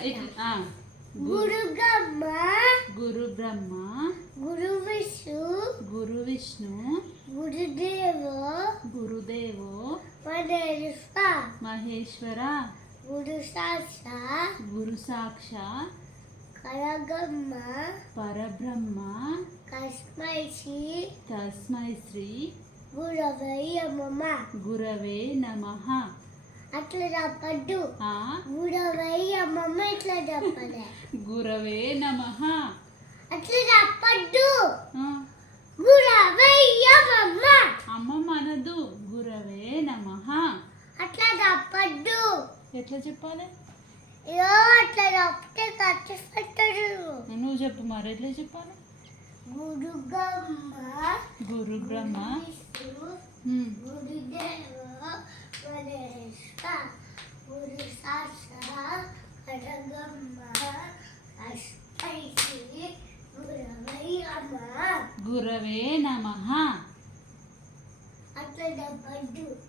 గురు బ్రహ్మ గురు బ్రహ్మ గురు విష్ణు గురు విష్ణు గురుదేవో గురుదేవో మహేశ్వర గురు సాక్షాత్ గురు సాక్షా పరబ్రహ్మ పరబ్రహ్మ తస్మై శ్రీ గురవే నమః. అట్లా చెప్పద్దు. గురవే అమ్మమ్మ ఇట్లా చెప్పలే. గురవే నమః అట్లా చెప్పద్దు. గురవే అమ్మమ్మ అమ్మమ్మ అనదు. గురవే నమః అట్లా చెప్పద్దు. ఎట్లా చెప్పాలి? అట్లా చెప్తే ఖర్చు పెట్టడు. నువ్వు చెప్పు మరి ఎట్లా చెప్పాలి? గురు బ్రహ్మ గురు బ్రహ్మ గురుదేవ మహేశ్వర గురు సాక్షాత్ పరబ్రహ్మ తస్మై శ్రీ గురవే నమః గురవే నమః అట్లా చెప్పద్దు.